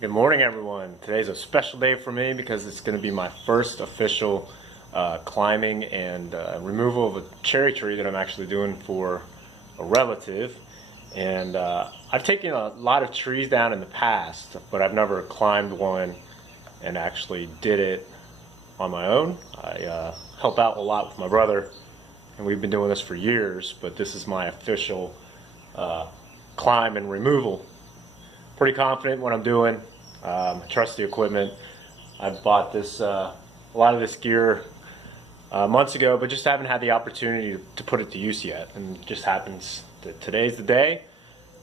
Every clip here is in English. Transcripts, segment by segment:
Good morning, everyone. Today's a special day for me because it's going to be my first official climbing and removal of a cherry tree that I'm actually doing for a relative. And I've taken a lot of trees down in the past, but I've never climbed one and actually did it on my own. I help out a lot with my brother, and we've been doing this for years, but this is my official climb and removal. Pretty confident in what I'm doing. I trust the equipment. I bought this a lot of this gear months ago, but just haven't had the opportunity to put it to use yet. And it just happens that today's the day.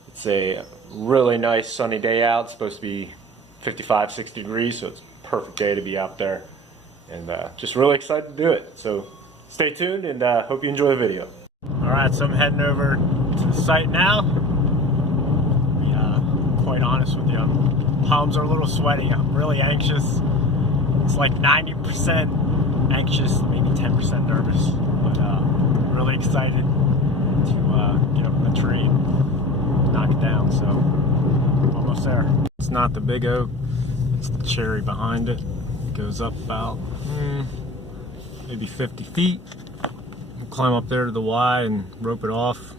It's a really nice sunny day out. It's supposed to be 55, 60 degrees, so it's a perfect day to be out there. And just really excited to do it. So stay tuned and hope you enjoy the video. Alright, so I'm heading over to the site now. Quite honest with you, palms are a little sweaty. I'm really anxious. It's like 90% anxious, maybe 10% nervous, but I'm really excited to get up in the tree and knock it down. So I'm almost there. It's not the big oak, it's the cherry behind it. It goes up about maybe 50 feet. We'll climb up there to the Y and rope it off,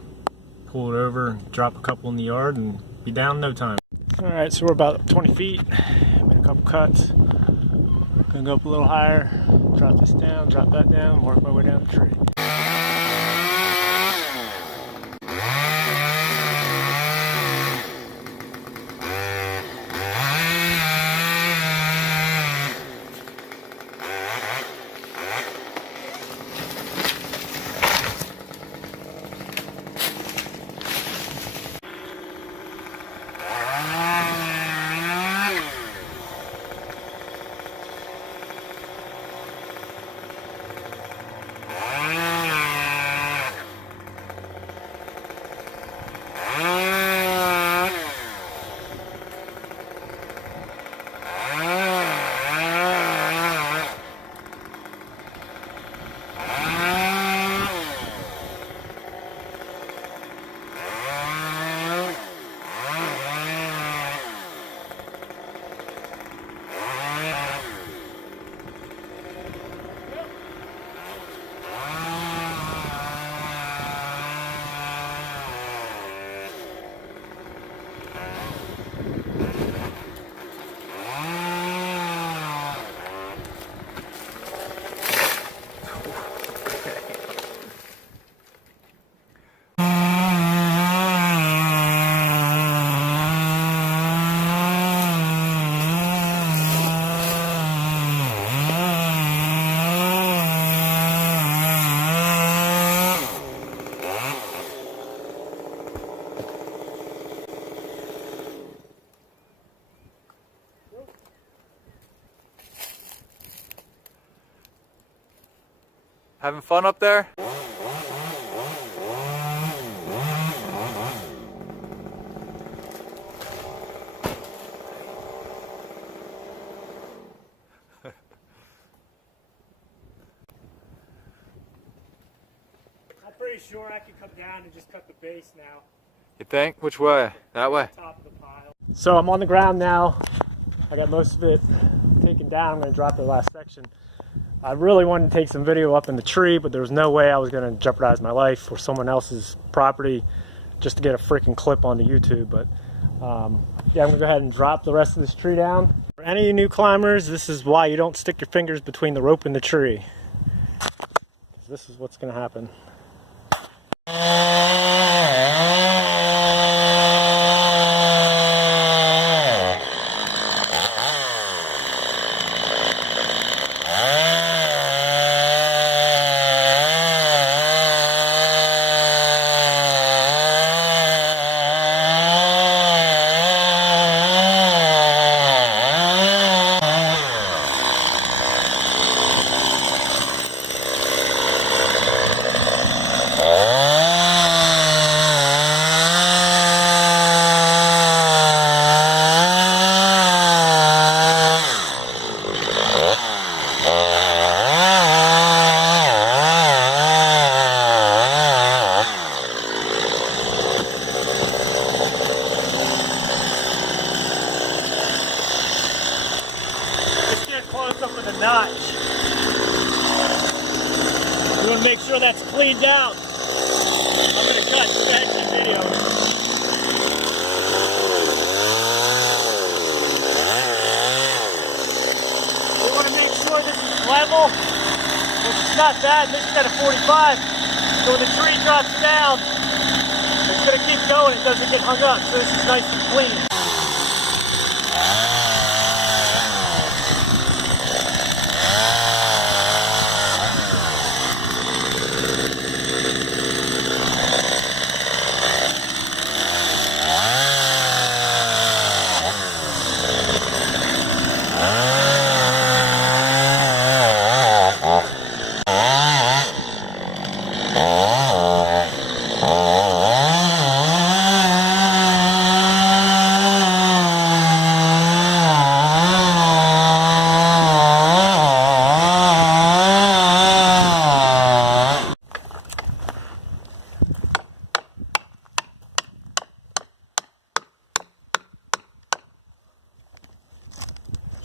pull it over, drop a couple in the yard, and be down in no time. Alright, so we're about 20 feet, made a couple cuts. Gonna go up a little higher, drop this down, drop that down, work my way down the tree. Having fun up there? I'm pretty sure I can come down and just cut the base now. You think? Which way? That way? Top of the pile. So I'm on the ground now. I got most of it taken down. I'm going to drop the last section. I really wanted to take some video up in the tree, but there was no way I was going to jeopardize my life or someone else's property just to get a freaking clip onto YouTube. But yeah, I'm going to go ahead and drop the rest of this tree down. For any of you new climbers, this is why you don't stick your fingers between the rope and the tree. This is what's going to happen. notch. You want to make sure that's cleaned out. I'm going to cut the engine video. We want to make sure this is level. It's not bad. This is at a 45. So when the tree drops down, it's going to keep going. It doesn't get hung up. So this is nice and clean.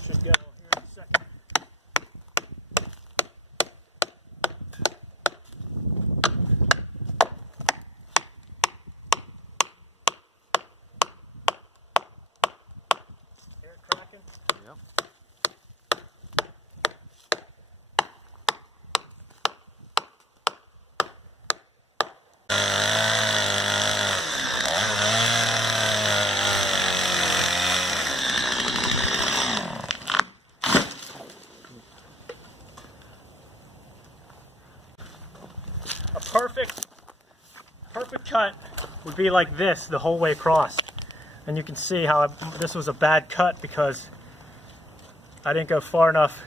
Should go here in a second. Hear it cracking? Yep. A perfect cut would be like this the whole way across. And you can see how this was a bad cut because I didn't go far enough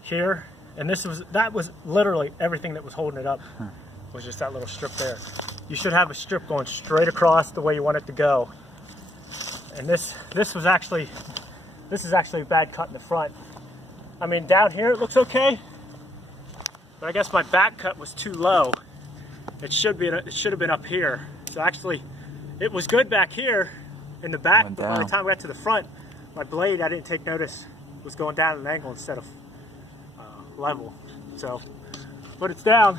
here. And that was literally everything that was holding it up was just that little strip there. You should have a strip going straight across the way you want it to go. And this is actually a bad cut in the front. I mean, down here it looks okay. But I guess my back cut was too low. It should have been up here. So actually, it was good back here in the back, but by the time we got to the front, my blade, I didn't take notice, was going down at an angle instead of level. So, but it's down.